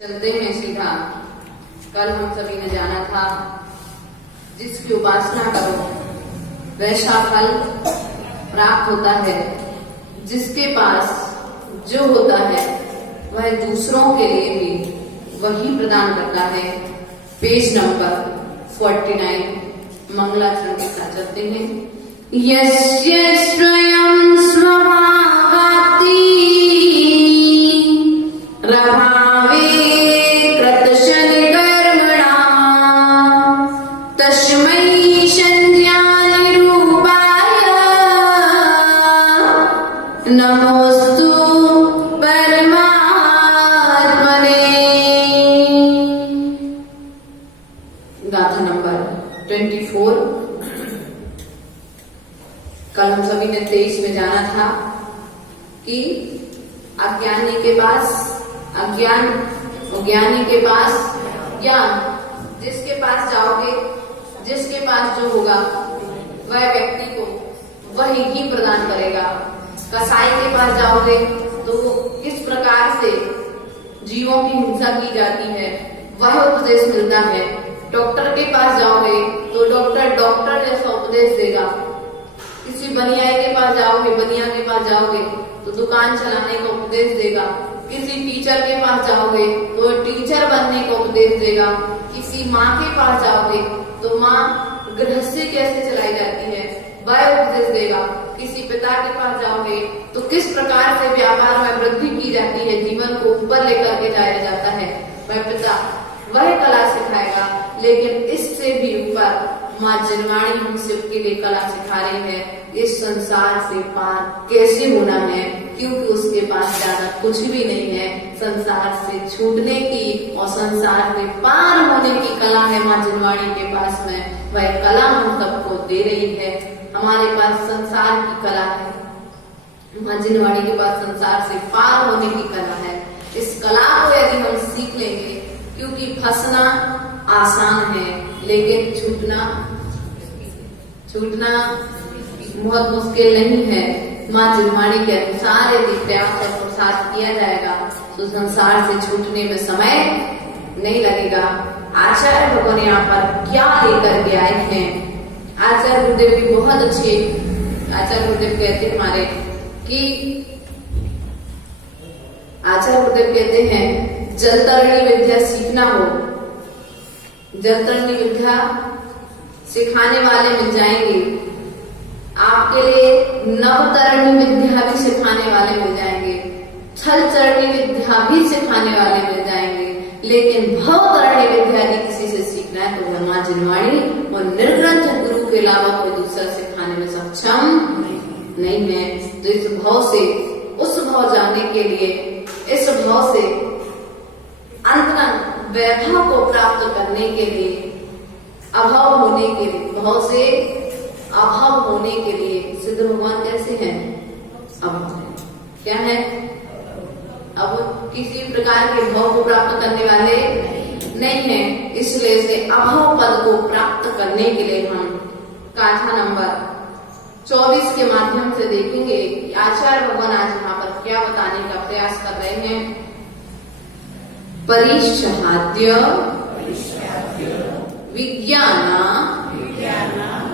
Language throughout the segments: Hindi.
चलते हैं सीधा। कल हम सभी ने जाना था, जिसकी उपासना करो वैसा फल प्राप्त होता है। जिसके पास जो होता है वह दूसरों के लिए भी वही प्रदान करता है। पेज नंबर 49 मंगलाचरण के साथ चलते हैं। यस्य स्वयं स्वभावाप्ति रभावे तस्मै संज्ञानिरूपाय नमोस्तु परमात्मने। गाथा नंबर 24। कल हम सभी ने 23 में जाना था कि अज्ञानी के पास अज्ञान, ज्ञानी के पास ज्ञान। जिसके पास जाओगे, जिसके पास जो होगा वह व्यक्ति को वही ही प्रदान करेगा। कसाई के पास जाओगे तो किस प्रकार से जीवों की हिंसा की जाती है वह उपदेश मिलता है। डॉक्टर के पास जाओगे तो डॉक्टर जैसा उपदेश देगा। किसी बनियाई के पास जाओगे, बनिया के पास जाओगे तो दुकान चलाने का उपदेश देगा। किसी टीचर के पास जाओगे तो टीचर बनने का उपदेश देगा। किसी माँ के पास जाओगे तो माँ गृहस्थी कैसे चलाई जाती है वह उपदेश देगा। किसी पिता के पास जाओगे तो किस प्रकार से व्यापार में वृद्धि की जाती है, जीवन को ऊपर लेकर के जाया जाता है, वह पिता वह कला सिखाएगा। लेकिन इससे भी ऊपर माँ जनवाणी हम सबके लिए कला सिखा रही है, इस संसार से पार कैसे होना है, क्योंकि उसके पास ज्यादा कुछ भी नहीं है। संसार से छूटने की और संसार से पार होने की कला है माँ जनवाणी के पास में। वह कला हम सबको दे रही है। हमारे पास संसार की कला है, माँ जनवाणी के पास संसार से पार होने की कला है। इस कला को यदि हम सीख लेंगे, क्योंकि फंसना आसान है लेकिन छूटना बहुत मुश्किल नहीं है। माँ जनवाणी के अनुसार यदि प्रयास और पुरुषार्थ किया जाएगा तो संसार से छूटने में समय नहीं लगेगा। आचार्य भगवान यहाँ पर क्या लेकर के आए हैं? आचार्य गुरुदेव भी बहुत अच्छे आचार्य गुरुदेव कहते हैं हमारे कि आचार्य गुरुदेव कहते हैं जलतरणी विद्या सीखना हो, जलतरणी विद्या सिखाने वाले मिल जाएंगे। आपके लिए नवतरणी विद्या भी सिखाने वाले मिल जाएंगे, छलचरणी विद्या भी सिखाने वाले मिल जाएंगे। लेकिन भवतरणी विद्या यदि किसी से सीखना है तो वह माँ जनवाणी और निर्ग्रंथ गुरु के अलावा कोई दूसरा सिखाने में सक्षम नहीं है। तो इस भाव से उस भाव जानने के लिए, इस भाव से अंतरंग वैभव को प्राप्त करने के लिए, अभाव होने के लिए, भाव से अभाव होने के लिए सिद्ध भगवान कैसे हैं? अभाव है। क्या है? अब किसी प्रकार के भाव को प्राप्त करने वाले नहीं है। इसलिए से अभाव पद को प्राप्त करने के लिए हम गाथा नंबर 24 के माध्यम से देखेंगे कि आचार्य भगवान आज यहाँ पर क्या बताने का प्रयास कर रहे हैं। परिच्छाद्य विज्ञान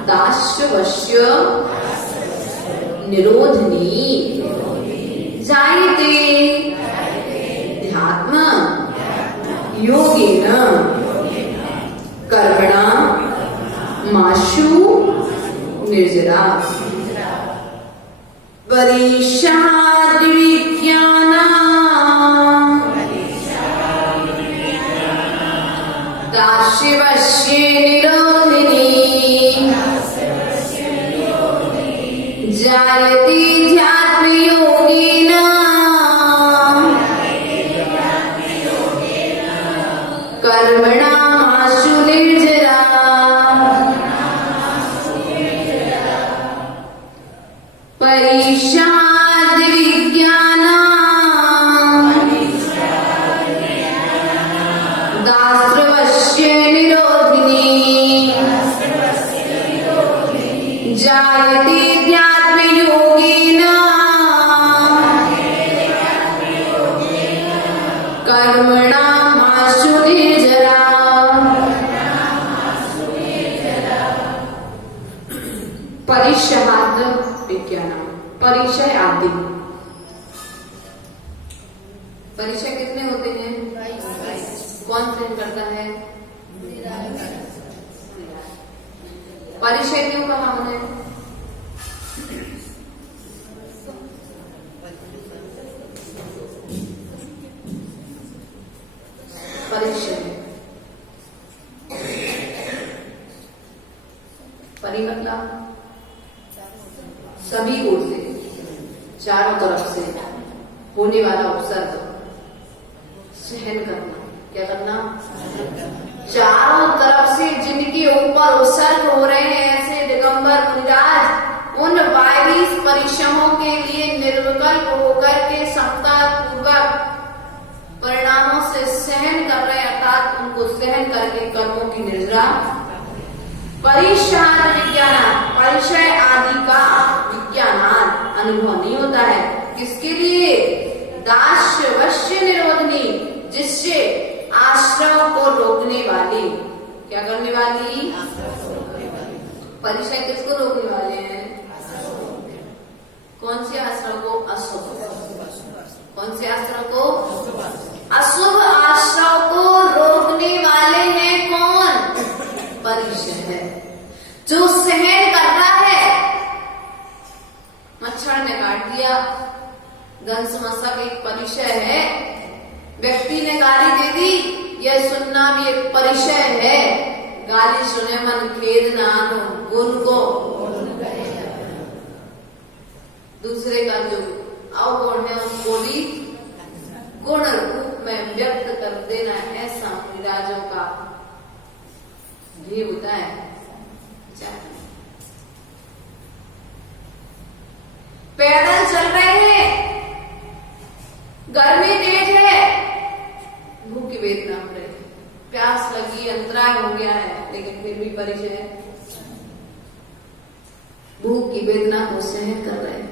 दास्यवश्य निरोधनी जायते ध्यात्म योगेन कर्मणा माशु निर्जरा। परिच्छाद्य विज्ञान दास्यवश्य निरोधिनी जायते ध्यात्म योगेन कर्मणा माशु निर्जरा। परिच्छाद्य विज्ञान दास्यवश्य निरोधिनी जायते ध्यात्म योगेन कर्मणा कौन करता है? परिचय क्यों कहा उन्हें? परिचय, परि मतलब सभी ओर से, चारों तरफ से होने वाला उपसर्ग सहन करना। क्या करना? चारों तरफ से जिनके ऊपर उपसर्ग हो रहे हैं ऐसे दिगंबर मुनिराज उन 22 परिश्रमों के लिए निर्विकल्प होकर के समता पूर्वक परिणामों से सहन कर रहे, अर्थात उनको सहन करके कर्मों की निर्जरा परिशान विज्ञान, परिचय आदि का विज्ञान अनुभव नहीं होता है। किसके लिए? दास्य वश्य निरोधनी, जिससे आश्रम को रोकने वाली। क्या करने वाली? परिचय किसको रोकने वाले हैं? कौन से आश्रम को? अशुभ। कौन से आश्रम को? अशुभ आश्रम को रोकने वाले हैं कौन? परिचय है। जो सहन कर रहा है, मच्छर ने काट दिया, दंश मशक एक परिचय है, व्यक्ति ने गाली दे दी, यह सुनना भी एक परिचय है। गाली सुने मन खेद न आनो, गुण को दूसरे का जो अवगुण है उसको भी गुण रूप में व्यक्त कर देना, ऐसा मुनिराजों का भी होता है। पैदल चल रहे हैं, गर्मी तेज है, भूख की वेदना हो रही है, प्यास लगी, अंतराय हो गया है, लेकिन फिर भी परिचय है, भूख की वेदना को सहन कर रहे हैं।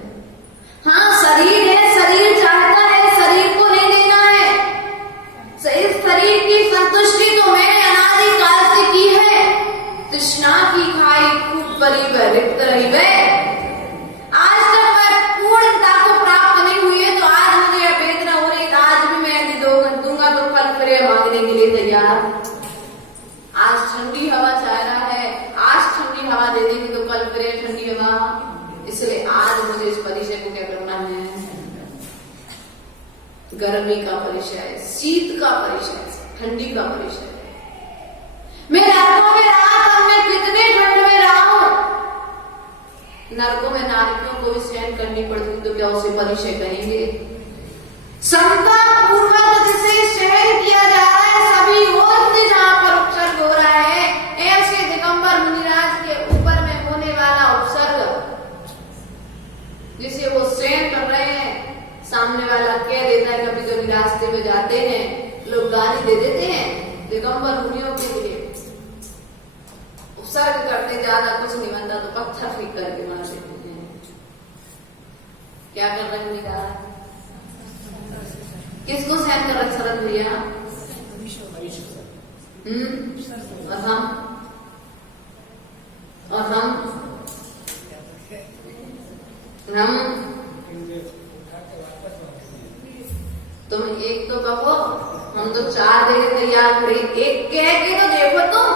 हाँ, शरीर है, शरीर चाहता है, शरीर को नहीं देना है। इस शरीर की संतुष्टि तो मैंने अनादिकाल से की है। तृष्णा की खाई खूब बरी वह रिक्त रही वह, आज तक मैं पूर्णता को प्राप्त नहीं हुई है, तो आज मुझे यह वेदना हो रही है, आज भी मैं यदि दूंगा तो कल फिर मांगने के लिए तैयार। आज ठंडी हवा चाह रहा है, आज ठंडी हवा दे देंगे तो कल फिर ठंडी हवा, इसलिए आज मुझे इस परिचय को क्या करना है? गर्मी का परिचय, शीत का परिचय, ठंडी का परिचय। मैं नरकों में रहा था, मैं कितने ठंड में रहा हूं। नरकों में नारियों को भी सहन करनी पड़ती, तो क्या उसे परिचय कहेंगे? समता पूर्वक जिसे सहन किया जा रहा है, सभी ओर से जहां पर उपसर्ग हो रहा है, ऐसे दिगंबर मुनिराज के ऊपर में होने वाला उपसर्ग जिसे वो सहन कर रहे हैं। सामने वाला कह देता है, कभी कभी रास्ते में जाते हैं लोग गाली दे देते हैं दिगंबर मुनियों के लिए, उपसर्ग करते, ज्यादा कुछ नहीं बनता तो पत्थर फेंक करके मार देते हैं। क्या कर रहे हैं? किसको सहन कर रहे शरद भैया? और हम तुम एक तो कहो, हम तो 4 देने तैयार खड़े, एक कह के तो देखो तुम।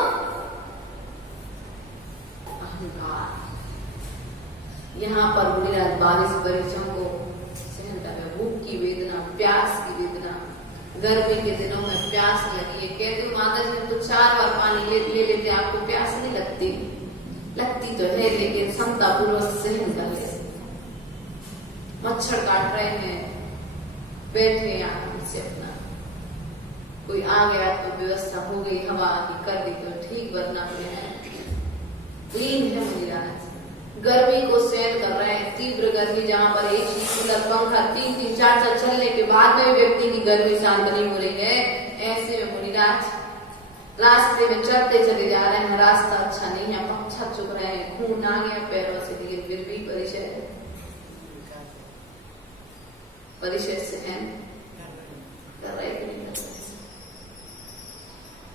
अहंकार यहाँ पर मुनिराज 22 परिचयों को सहन कर रहे। भूख की वेदना, प्यास की वेदना, गर्मी के दिनों में प्यास लगी है, कहते माता जी तो 4 बार पानी ले लेते, आपको प्यास नहीं लगती? लगती तो है, लेकिन समता पूर्वक सहन कर ले। मच्छर काट रहे हैं, बैठे आराम से अपना, कोई आ गया तो व्यवस्था हो गई, हवा की कर दी तो ठीक, वरना लीन है मुनिराज। गर्मी को सहन कर रहे हैं, तीव्र गर्मी, जहां पर एक ही कूलर पंखा 3-3, 4 चलने के बाद में व्यक्ति की गर्मी शांत नहीं हो रही है, ऐसे में मुनिराज रास्ते में चलते चले जा रहे हैं, रास्ता अच्छा नहीं है, पत्थर चुभ रहे हैं, खून आ गया पैरों से, लेकिन फिर भी परिचय सहन कर रहे कि नहीं कर रहे?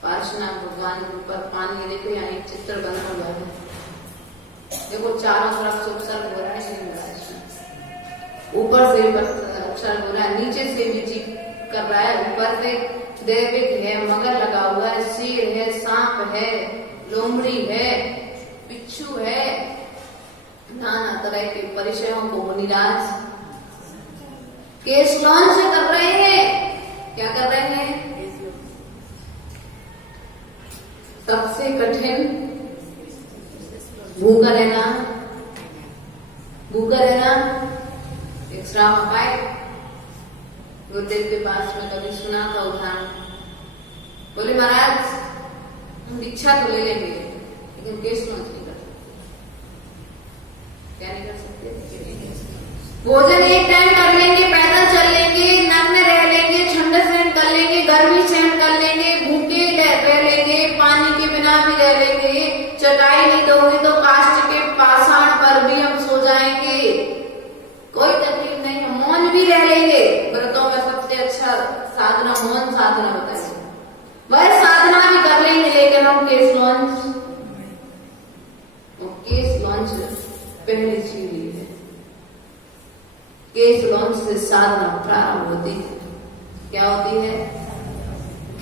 पार्श्वनाथ भगवान के ऊपर पानी, देखो यहाँ एक चित्र बना हुआ है, देखो चारों तरफ से उपसर्ग हो रहा है, नहीं हो रहा है, ऊपर से भी उपसर्ग हो रहा है, नीचे से भी चीख कर रहा है, ऊपर से डेविड है, मगर लगा हुआ है, शेर है, सांप है, लोमड़ी है, बिच्छू है, नाना तरह के परिचयों को मुनिराज केस लॉन्च कर रहे हैं। क्या कर रहे हैं? सबसे कठिन भूखा रहना, एक श्राम अपाय। गुरुदेव के पास में कभी सुना था उदाहरण, बोले महाराज हम दीक्षा तो ले लेंगे लेकिन केस लॉन्च नहीं कर सकते। क्या नहीं कर सकते? भोजन एक टाइम कर लेंगे, पैदल चल लेंगे, नग्न रह लेंगे, ठंड सहन कर लेंगे, गर्मी सहन कर लेंगे, भूखे रह लेंगे, पानी के बिना भी रह लेंगे, चटाई नहीं दोगे तो काष्ठ के पाषाण पर भी हम सो जाएंगे, कोई तकलीफ नहीं, हम मौन भी रह लेंगे। व्रतों में सबसे अच्छा साधना मौन साधना होता है, वह साधना भी कर लेंगे, लेकिन हम केस लॉन्च पहली चीज है। केस लॉन्च से साधना प्रारंभ होती है। क्या होती है?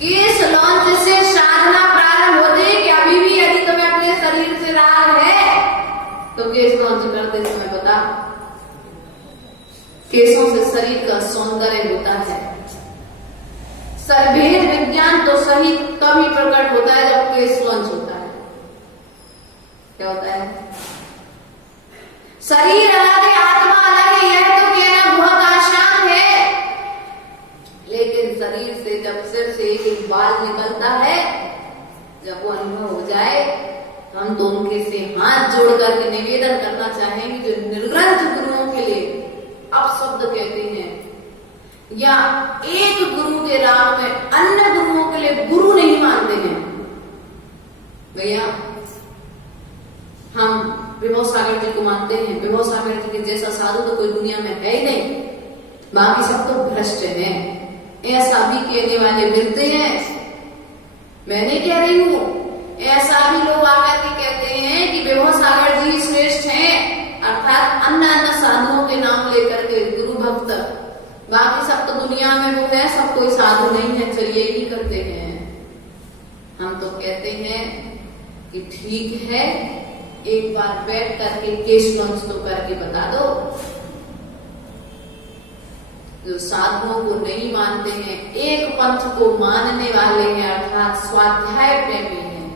केस लॉन्च से साधना प्रारंभ होती है कि अभी भी यदि तुम्हें अपने शरीर से राग है तो केस लॉन्च करते समय बता। केसों से शरीर का सौंदर्य होता है। सर्वभेद विज्ञान तो सही तभी प्रकट होता है जब केस लॉन्च होता है। क्या होता है? शरीर अलग है, आत्मा अलग है, यह तो कहना बहुत आसान है, लेकिन शरीर से जब सिर से एक बाल निकलता है, जब वो अनुभव हो जाए, हम तो उनके से हाथ जोड़ करके निवेदन करना चाहेंगे जो निर्ग्रंथ गुरुओं के लिए अपशब्द कहते हैं या एक गुरु के राह में अन्य गुरुओं के लिए गुरु नहीं मानते हैं। भैया हम विभव सागर जी को मानते हैं। विभव सागर जी के जैसा साधु तो कोई दुनिया में है ही नहीं, बाकी सब तो भ्रष्ट हैं। ऐसा भी कहने वाले मिलते हैं, मैं नहीं कह रही हूं, ऐसा भी लोग आकर के कहते हैं कि विभव सागर जी श्रेष्ठ हैं, अर्थात अन्य साधुओं के नाम लेकर के गुरु भक्त, बाकी सब तो दुनिया में वो है, सब कोई साधु नहीं है, चलिए ही करते हैं। हम तो कहते हैं कि ठीक है, एक बार बैठ करके केस लॉन्च तो करके बता दो। जो साधुओं को नहीं मानते हैं, एक पंथ को मानने वाले हैं, अर्थात स्वाध्याय प्रेमी हैं,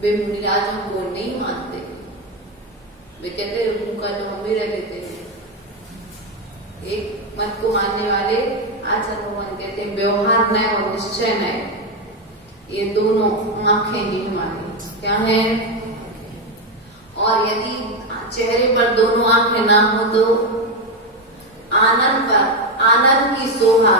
वे मुनिराजों को नहीं मानते। वे कहते हैं भूखा तो हम भी रह लेते हैं। एक मत को मानने वाले आचार्य भगवान कहते हैं व्यवहार न्याय और निश्चय न्याय, ये दोनों आंखें नहीं हमारी। क्या है? और यदि चेहरे पर दोनों आंखें ना हो तो आनंद की शोभा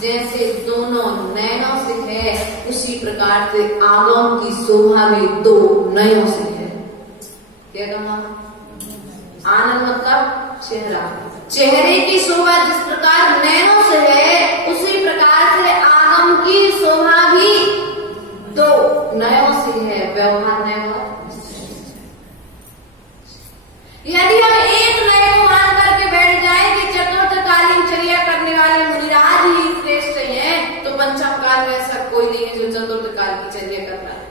जैसे दोनों नयनों से है, उसी प्रकार से आगम की शोभा भी दो नयनों से है। क्या कहा? आनंद मतलब चेहरा, चेहरे की शोभा जिस प्रकार नयनों से है, उसी प्रकार से आगम की शोभा भी दो नयनों से है। व्यवहार नय। यदि हम एक नए को मान करके बैठ जाए कि चतुर्थकालीन चर्या करने वाले मुनिराज ही श्रेष्ठ हैं, तो पंचम काल में ऐसा कोई नहीं है जो चतुर्थ काल की चर्या कर रहा है।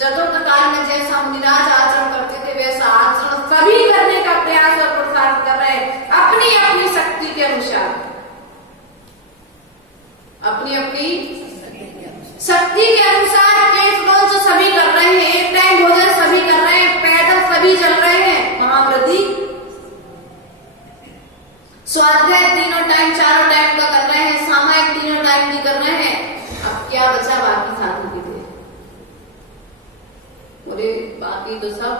चतुर्थ काल में जैसा मुनिराज आचरण करते थे वैसा आचरण सभी करने का प्रयास और पुरुषार्थ कर रहे हैं, अपनी अपनी शक्ति के अनुसार, अपनी अपनी शक्ति के अनुसार केस लॉन्च सभी कर रहे हैं, एक टाइम भोजन सभी कर रहे हैं, पैदल सभी चल रहे हैं, महाव्रती स्वाध्याय तीनों टाइम चारों टाइम का कर रहे हैं, सामायिक तीनों टाइम भी कर रहे हैं। अब क्या बचा बाकी साधु के लिए? बोले बाकी तो सब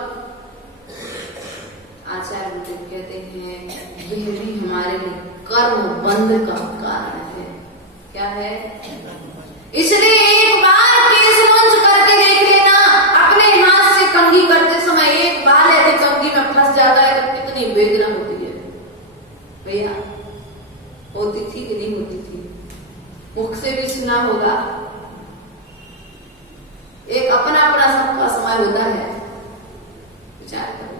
आचार्य मुझे कहते हैं यह भी हमारे लिए कर्म बंध का कारण है। क्या है? इसलिए एक बार केस लॉन्च करके देख लेना, अपने हाथ से कंघी करते समय एक बार यदि कंघी में फंस जाता है तो कितनी वेदना होती है। भैया होती थी कि नहीं होती थी? मुख से भी सुना होगा। एक अपना अपना सबका समय होता है, विचार करो।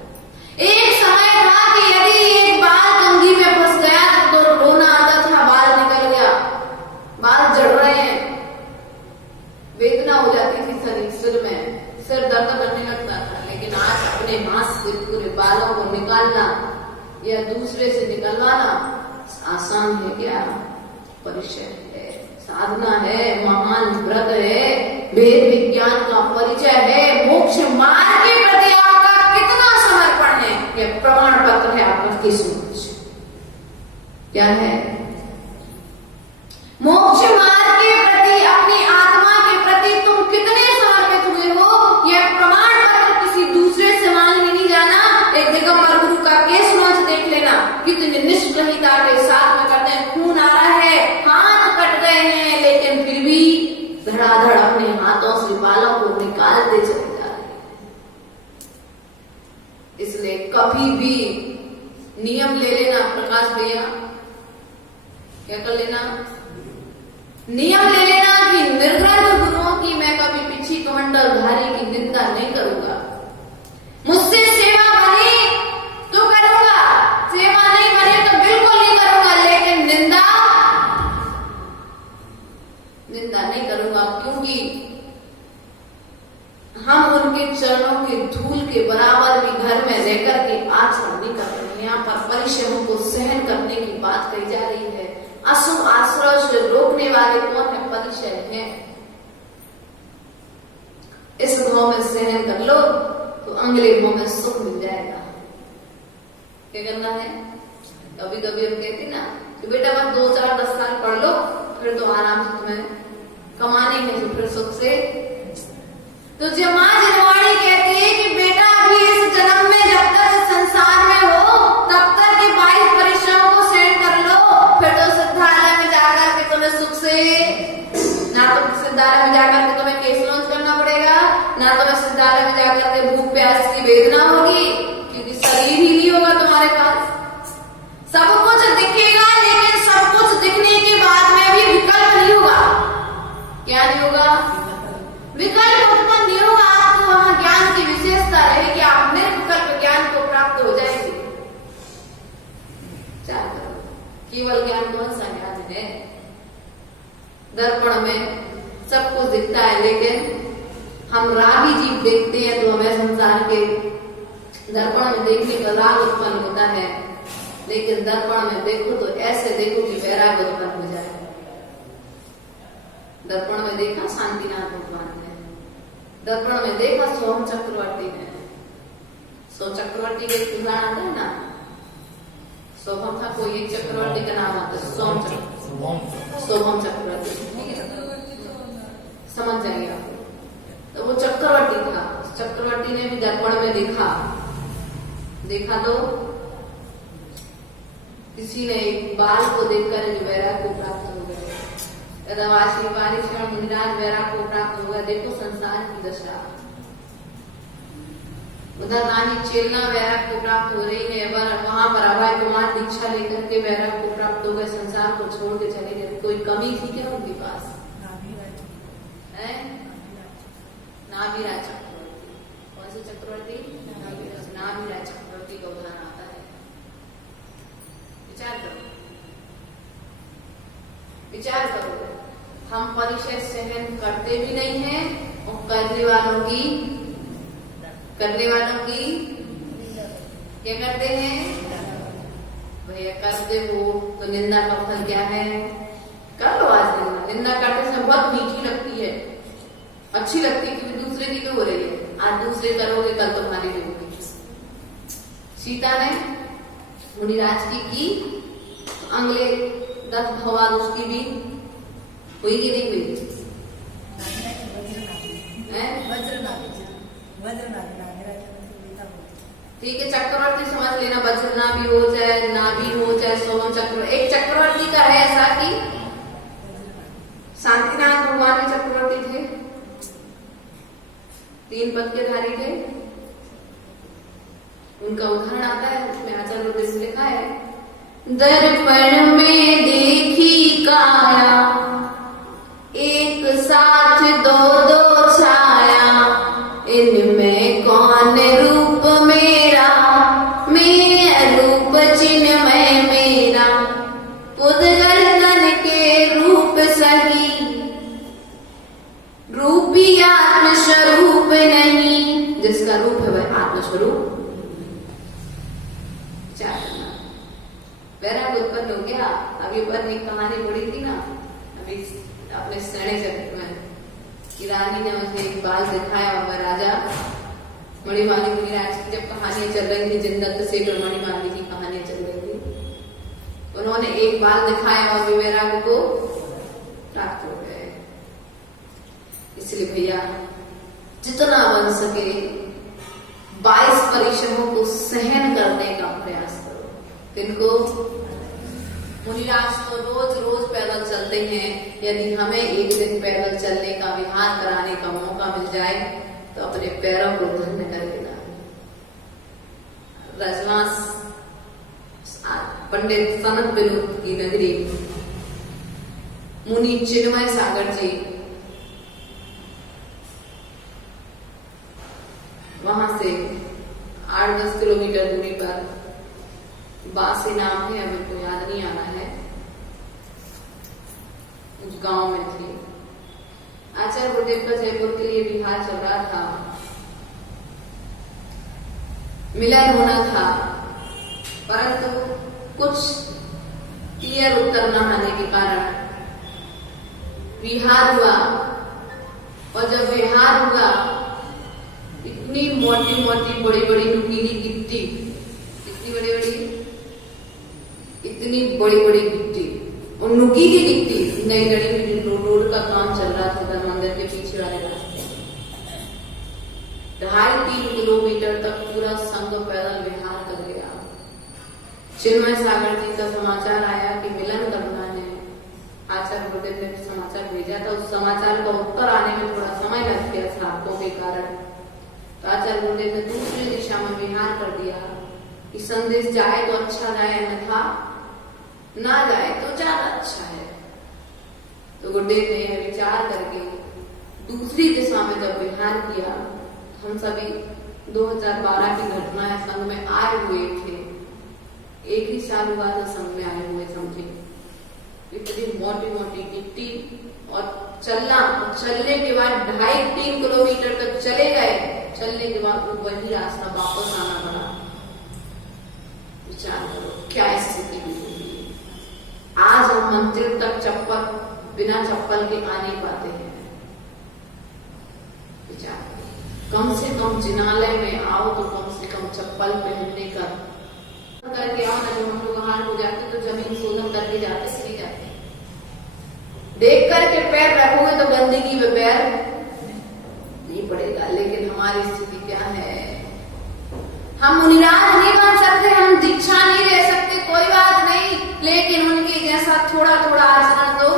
एक समय था कि यदि एक बाल कंघी में फंस गया तो रोना आता था, बाल निकल गया, बाल जड़ या दूसरे से निकलवाना आसान है क्या? परिचय है, साधना है, महान व्रत है, वेद विज्ञान का परिचय है, मोक्ष मार्ग के प्रति आपका कितना समर्पण है, यह प्रमाण पत्र है आपका किस्मत। क्या है? मोक्ष मार्ग के प्रति, अपनी आत्मा के प्रति तुम कितने समर्पित हुए हो, यह प्रमाण पत्र किसी दूसरे से मांगने नहीं जाना। एक दिगंबर गुरु का केस नोच देख लेना, कितनी निष्ठता के साथ में करते हैं, खून आ रहा है, हाथ कट गए हैं, लेकिन फिर भी धड़ाधड़ अपने हाथों से बालों को निकालते चले जा रहे हैं। इसलिए कभी भी नियम ले लेना प्रकाश भैया, क्या कर लेना? नियम ले लेना कि निर्ग्रंथ गुरुओं की मैं कभी पीछी कमंडलधारी की निंदा नहीं करूंगा। मुझसे सेवा बनी तो करूंगा, सेवा नहीं बनी तो बिल्कुल नहीं करूंगा, लेकिन निंदा नहीं करूंगा, क्योंकि हम उनके चरणों के धूल के बराबर भी घर में रहकर के आचरण नहीं कर रहे हैं। यहाँ पर परिश्रमों को सहन करने की बात कही जा रही है। अशुभ आश्रय से रोकने वाले कौन है? परिचय है। इस भाव में सहन कर लो तो अगले भाव में सुख मिल जाएगा। क्या करना है? कभी कभी हम कहते ना कि बेटा बस 2-4-10 साल पढ़ लो, फिर तो आराम से तुम्हें कमाने में फिर सुख से। तो जब माँ जनवाणी कहती है कि बेटा अभी इस जन्म में जब तक इस संसार में हो तब तक ये 22 परिश्रमों को सहन कर लो, फिर तो सिद्धालय में जाकर के तुम्हें सुख से, ना तो सिद्धालय में जाकर के तुम्हें केस लॉन्च करना पड़ेगा, ना तुम्हें सिद्धालय में जाकर के भूख प्यास की वेदना होगी, क्योंकि शरीर ही नहीं होगा तुम्हारे पास। सब कुछ दिखेगा, लेकिन सब कुछ दिखने के बाद में भी विकल्प नहीं होगा। क्या नहीं होगा? विकल्प उत्पन्न नहीं होगा। आपको वहां ज्ञान की विशेषता रहेगी, आप निर्विकल्प ज्ञान को प्राप्त हो जाएंगे। केवल ज्ञान कौन सा ज्ञान है? दर्पण में सब कुछ दिखता है, लेकिन हम रागी जीव देखते हैं तो हमें संसार के दर्पण में देखने का राग उत्पन्न होता है, लेकिन दर्पण में देखो तो ऐसे देखो कि वैराग्य उत्पन्न हो जाए। दर्पण में देखा शांतिनाथ भगवान ने, दर्पण में देखा सोम चक्रवर्ती ने। सोम चक्रवर्ती का एक उदाहरण आता है ना, सोम था कोई एक चक्रवर्ती का नाम आता है, सोम चक्रवर्ती, समझ जाइए आप। तो वो चक्रवर्ती था, चक्रवर्ती ने भी दर्पण में देखा तो किसी ने एक बाल को देखकर वैराग्य को प्राप्त हो गया। मुनिराज वैराग्य को प्राप्त हो गया। देखो संसार की दशा। उधर रानी चेलना वैराग्य को प्राप्त हो रही है, वहां पर अभय कुमार दीक्षा लेकर के वैराग्य को प्राप्त हो गए, संसार को छोड़ के चले गए। कोई कमी थी क्या उनके पास? नाभिराज चक्रवर्ती। कौन से चक्रवर्ती? नाभिराज चक्रवर्ती का उदाहरण आता है। विचार करो। हम परिचय सहन करते भी नहीं हैं और करने वालों की क्या करते हैं? भैया करते हो तो निंदा का फल क्या है? कर लो आज निंदा करते समय बहुत मीठी लगती है, अच्छी लगती है, क्योंकि दूसरे की तो हो रही है। आज दूसरे करोगे, कल तुम्हारी भी होगी। सीता ने मुनिराज की अगले 10 भवान उसकी भी हुई कि नहीं हुई? ठीक है, चक्रवर्ती समझ लेना, वज्रना भी हो चाहे नाभि हो चाहे सोम चक्र। एक चक्रवर्ती का है ऐसा कि शांतिनाथ भगवान के चक्रवर्ती थे, 3 पद के धारी थे। उनका उदाहरण आता है, उसमें आचार्य ने लिखा है, दर्पण में देखी काया, एक साथ 2-2 छाया, इनमें कौन रूप मेरा, मैं रूप चिन्मय मेरा, पुद्गल तन के रूप सही, रूपी आत्मस्वरूप नहीं। जिसका रूप है वह आत्मस्वरूप। उत्पन्न हो गया। अभी पर एक कहानी पढ़ी थी ना अभी अपने श्रेणी चरित्र में कि रानी ने मुझे एक बाल दिखाया और राजा मणिमाली मुनिराज की जब कहानियां चल रही थी, जिनदत्त से मणिमाली की कहानियां चल रही थी, उन्होंने एक बाल दिखाया और वे वैराग्य को प्राप्त हो गए। इसलिए भैया जितना बन सके 22 परिश्रमों को सहन करने का प्रयास करो। जिनको मुनिराज तो रोज रोज पैदल चलते हैं, यदि हमें एक दिन पैदल चलने का विहार कराने का मौका मिल जाए तो अपने पैरों को धन्य कर देना। रजवास पंडित सनत बिरुद की नगरी मुनि चिन्मय सागर जी, वहां से 8-10 किलोमीटर दूरी पर बासी नाम है, मेरे को याद नहीं आ रहा है, उस गांव में थे। आचार्य गुरुदेव का जयपुर के लिए विहार चल रहा था, मिलन होना था, परंतु कुछ क्लियर उत्तर न आने के कारण विहार हुआ। और जब विहार हुआ, इतनी मोटी मोटी बड़ी बड़ी नुकीली गिट्टी, इतनी बड़ी बड़ी, इतनी बड़ी बड़ी गिट्टी और नुकीली गिट्टी नई गढ़ी रोड का काम चल रहा था मंदिर के पीछे वाले रास्ते। 2.5-3 किलोमीटर तक पूरा संघ पैदल विहार कर गया। चिन्मय सागर जी का समाचार आया कि मिलन करना है। आचार्य गुरुदेव ने समाचार भेजा था, उस समाचार का उत्तर आने में थोड़ा समय लग गया साधकों के कारण। तो आचार्य गुरुदेव ने दूसरी दिशा में विहार कर दिया कि संदेश जाए तो अच्छा जाए, अन्यथा ना जाए तो ज्यादा अच्छा है। तो गुरुदेव ने यह विचार करके दूसरी दिशा में जब विहार किया, हम सभी 2012 की घटनाएं संघ में आए हुए थे। एक ही साल हुआ था संघ में आए हुए, समझे। इतनी मोटी मोटी गिट्टी और चलना, और चलने के बाद 2.5-3 किलोमीटर तक चले गए। चलने के बाद वही रास्ता वापस आना पड़ा। विचार करो क्या स्थिति हुई। आज हम मंदिर तक चप्पल बिना चप्पल के आ नहीं पाते हैं। विचार कम से कम जिनालय में आओ तो कम से कम चप्पल पहनने का करके आओ ना। जब हम लोग हाथ हो जाते तो जमीन शोधन करके जाते, नहीं जाते। देख करके पैर रखोगे तो गंदगी में पैर नहीं पड़ेगा। लेकिन हमारी स्थिति क्या है, हम मुनिराज नहीं बन सकते, हम दीक्षा नहीं ले सकते, कोई बात नहीं, लेकिन उनके जैसा थोड़ा थोड़ा आचरण तो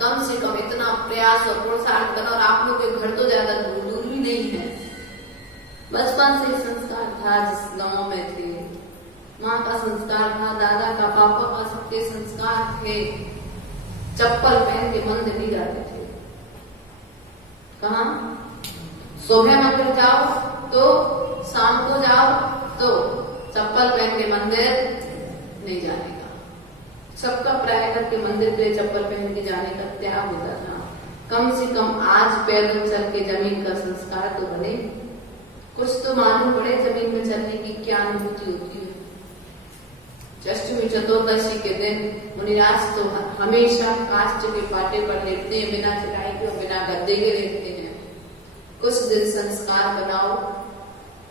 कम से कम इतना प्रयास और पुरुषार्थ करना। और आप लोग के घर तो ज्यादा दूर भी नहीं है। बचपन से संस्कार था, जिस गांव में थे माँ का संस्कार था, दादा का, पापा का, सबके संस्कार थे। चप्पल पहन के मंदिर नहीं जाते थे। कहा सुबह मंदिर जाओ तो शाम को जाओ तो चप्पल पहन के मंदिर नहीं जाने का। सबका प्राय करके मंदिर के लिए चप्पल पहन के जाने का त्याग होता था। कम से कम आज पैदल चल के जमीन का संस्कार तो बने, कुछ तो मालूम पड़े जमीन में चलने की क्या अनुभूति होती है। अष्टमी चतुर्दशी के दिन मुनिराज तो हमेशा काष्ठ के पाटे पर लेटते हैं, बिना चटाई के और बिना गद्दे के लेटते हैं। कुछ दिन संस्कार बनाओ,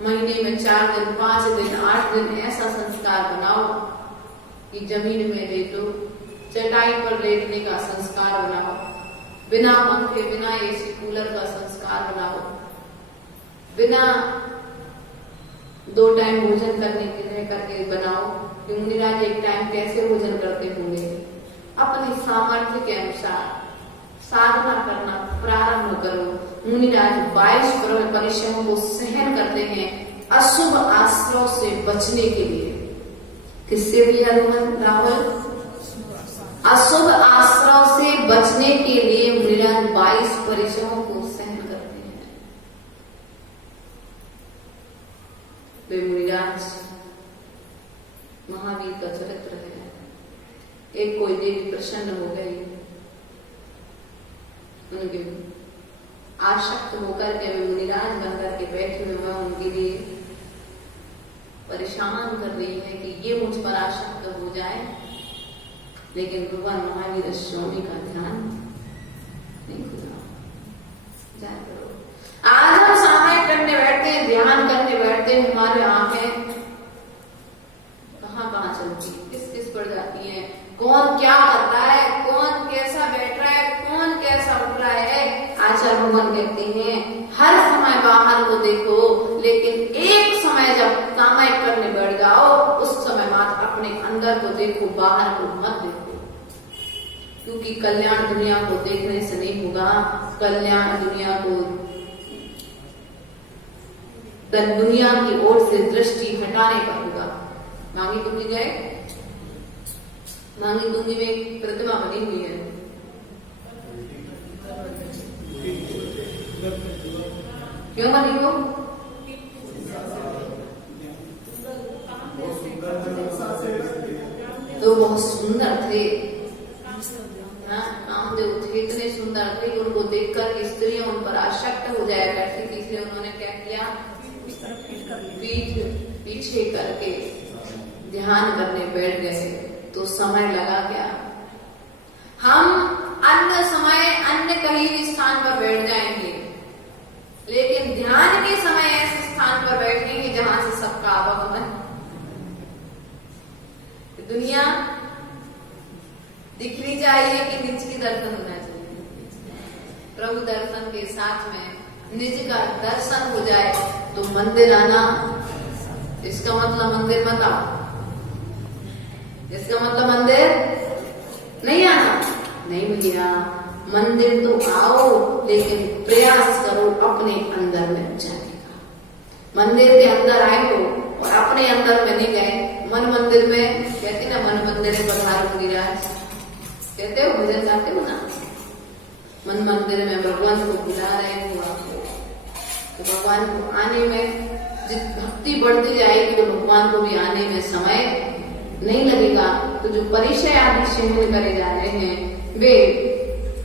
महीने में 4 दिन, 5 दिन, 8 दिन ऐसा संस्कार बनाओ कि जमीन में लेटो, चटाई पर लेटने का संस्कार बनाओ, बिना पंखे, बिना एसी कूलर का संस्कार बनाओ, बिना 2 टाइम भोजन करने के रह करके बनाओ कि मुनिराज एक टाइम कैसे भोजन करते होंगे। अपनी सामर्थ्य के अनुसार साधना करना प्रारंभ करो। मुनिराज 22 परिश्रमों को सहन करते हैं अशुभ आश्रयों से बचने के लिए। किससे भी राहुल? अशुभ आश्रयों से बचने के लिए मुनिराज 22 परिश्रमों को सहन करते हैं। वे मुनिराज महावीर का चरित्र है। एक कोई देवी प्रसन्न हो गई, उनके आसक्त होकर के वे मुनिराज बनकर के बैठे हुए, उनके लिए परेशान कर रही है कि ये मुझ पर आसक्त हो जाए, लेकिन भगवान महावीर स्वामी का ध्यान नहीं खुला। जाए करो। आज हम सामायिक करने बैठते हैं, ध्यान करने बैठते हैं, हमारे आंखें कहाँ चलती, किस पर जाती है, कौन क्या कर रहा है, कौन कैसा बैठ रहा है, कौन कैसा उठ रहा है। आचार्य भगवान कहते हैं हर समय बाहर को देखो, लेकिन एक समय जब सामायिक करने बैठ जाओ उस समय मात्र अपने अंदर को देखो, बाहर को मत देखो। क्योंकि कल्याण दुनिया को देखने से नहीं होगा, कल्याण दुनिया को दुनिया की ओर से दृष्टि हटाने पर होगा। मांगी तुंगी गए, मांगी तुंगी में एक प्रतिमा बनी हुई है, क्यों बनी वो? तो बहुत सुंदर थे, कामदेव थे, इतने सुंदर थे कि उनको देखकर स्त्रियां उन पर आसक्त हो जाया करती थी। इसलिए उन्होंने क्या किया, पीठ पीछे करके ध्यान करने बैठ गए। तो समय लगा क्या? हम अन्य समय अन्य कहीं भी स्थान पर बैठ जाएंगे, लेकिन ध्यान के समय ऐसे स्थान पर बैठेंगे जहां से सबका आवागमन, दुनिया दिखनी चाहिए कि निज की दर्शन होना चाहिए। प्रभु दर्शन के साथ में निज का दर्शन हो जाए तो मंदिर आना, इसका मतलब मंदिर मत आओ, इसका मतलब मंदिर नहीं आना, नहीं भैया, मंदिर तो आओ लेकिन प्रयास करो अपने अंदर में जाने का। मंदिर के अंदर आए हो और अपने अंदर में नहीं गए, मन मंदिर में, कहते ना मन मंदिर में पधारो गिरिराज, कहते हो, भजन गाते हो ना, मन मंदिर में भगवान को बुला रहे हो आपको, तो भगवान को आने में जित भक्ति बढ़ती जाएगी तो भगवान को भी आने में समय नहीं लगेगा। तो जो परिचय आदि सेवन करे जा रहे हैं वे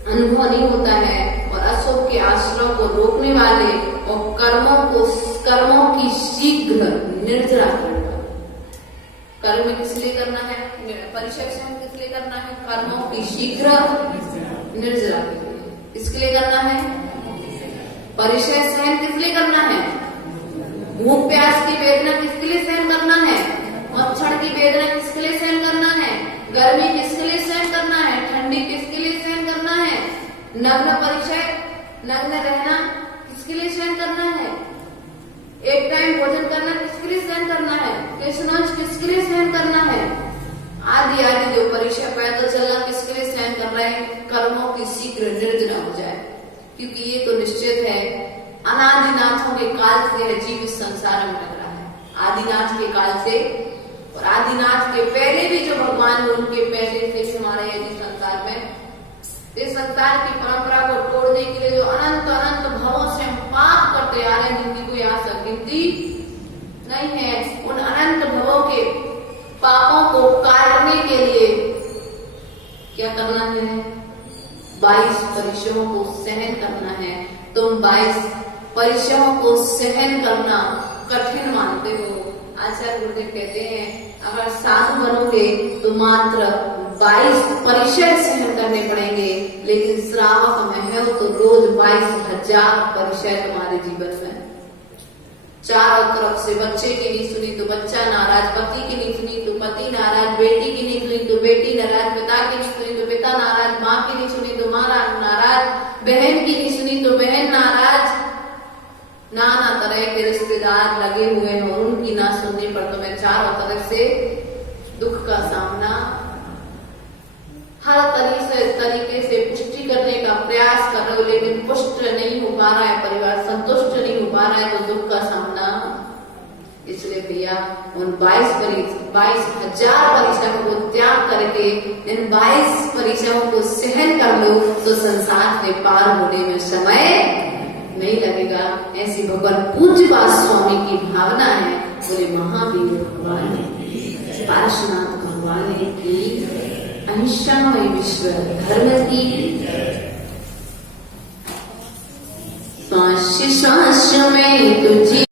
अनुभव नहीं होता है, और अशोक के आश्रम को रोकने वाले और कर्मों की शीघ्र निर्जरा करना। कर्म किस लिए करना है? परिचय सेवन किस लिए करना है? कर्मों की शीघ्र निर्जरा के लिए। इसके लिए करना है परिचय सहन, किस लिए करना है? भूख प्यास की वेदना किसके लिए सहन करना है? मच्छर की वेदना किसके लिए सहन करना है? गर्मी किसके लिए सहन करना है? ठंडी किसके लिए सहन करना है? नग्न परिचय, नग्न रहना किसके लिए सहन करना है? एक टाइम भोजन करना किसके लिए सहन करना है? कृष्णांश किसके लिए सहन करना है? आदि आदि जो परिचय, पैदल चलना किसके लिए सहन कर रहे हैं? कर्मों की शीघ्र निर्जना हो जाए, क्योंकि ये तो निश्चित है अनादिनाथों के काल से है जीव इस संसार में लग रहा है, आदिनाथ के काल से, और आदिनाथ के पहले भी जो भगवान ने उनके पहले से हमारे यदि संसार में, इस संसार की परंपरा को तोड़ने के लिए जो अनंत अनंत भवों से हम पाप करते आ रहे हैं, जिनकी कोई आशा गिनती नहीं है, उन अनंत भवों के पापों को काटने के लिए क्या करना है? 22 परिश्रमों को सहन करना है। तुम 22 परिश्रमों को सहन करना कठिन मानते हो। आचार्य गुरुदेव कहते हैं अगर साधु बनोगे तो मात्र 22 परिचय सहन करने पड़ेंगे, लेकिन श्रावक में है तो रोज 22,000 परिचय तुम्हारे जीवन में। चारों तरफ से बच्चे की नहीं सुनी तो बच्चा नाराज, पति की नहीं सुनी तो पति नाराज, बेटी की नहीं सुनी तो बेटी नाराज, पिता की नहीं सुनी तो पिता नाराज, माँ की नहीं सुनी तो माँ नाराज, बहन की नहीं सुनी तो बहन नाराज। नाना तरह के रिश्तेदार लगे हुए हैं और उनकी ना सुनने पर तुम्हें चारों तरफ से दुख का सामना, हर तरीके से पुष्टि करने का प्रयास कर रहे हो, लेकिन पुष्ट नहीं हो पा रहा है, परिवार संतुष्ट नहीं हो पा रहा है, तो दुख का सामना। इसलिए भैया उन 22,000 परिश्रमों को त्याग करके इन 22 परिश्रमों को सहन कर लो तो संसार से पार होने में समय नहीं लगेगा। ऐसी भगवान पूज्यपाद स्वामी की भावना है। बोले महावीर भगवान पार्श्वनाथ भगवान की अहिंसामय विश्व धर्म की श्वास श्वास में तुझी